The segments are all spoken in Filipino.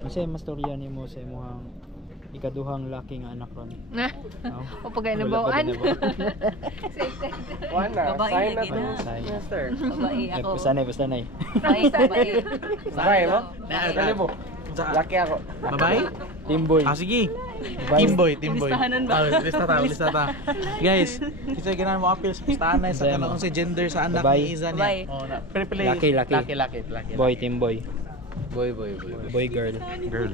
Kasi mas storya nimo sa imong ikaduhang laki nga anak ron. O pagay na bawaan. Wala, sign na to. Master. Babae ako. Pastanay. Babae. Sakay mo? Dali mo. Laki ako. Babae? Timboy. Sige. Babae. Timboy. Listahanan ba? Lista ta. Guys, kita ginawa mo appeal sa listahan na sa kanang si gender sa anak Babae. ni Iza Babae. niya. Oh, na. Play. Laki. Boy, timboy. Boy. Boy, girl. Girl.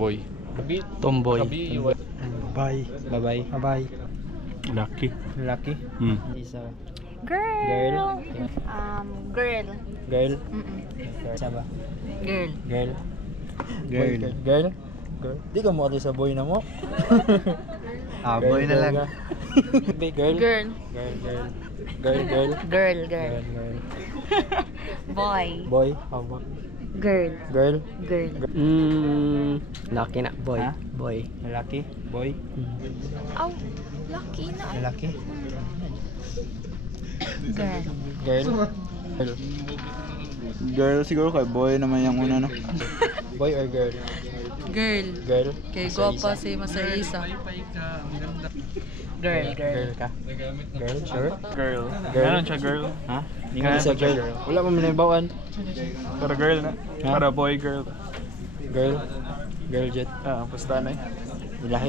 Boy. Tomboy. Babae. Lucky. Laki. Isa. Girl. Girl. Girl. Mm-mm. Isa ba? Girl. Girl. Di ka mo ati sa boy na mo. Boy na lang. Girl. Girl. Girl. Boy. Boy. How about? Girl. Girl. Laki na, boy. Ha? Boy. Lalaki. Boy. Oh, lucky na. Lalaki. Girl. Girl. Girl siguro kay boy naman yung una no. Boy or girl? Girl. Girl. Kay Masa guwapa isa. si Masa Isa. Girl. Girl ka? Girl? Sure? Girl. Girl? Ganon siya girl. Ha? Hindi mo sa girl. Wala mo manabawan. Para girl na. Ha? Para boy girl. Girl. Girl jet. Basta na Ilahi.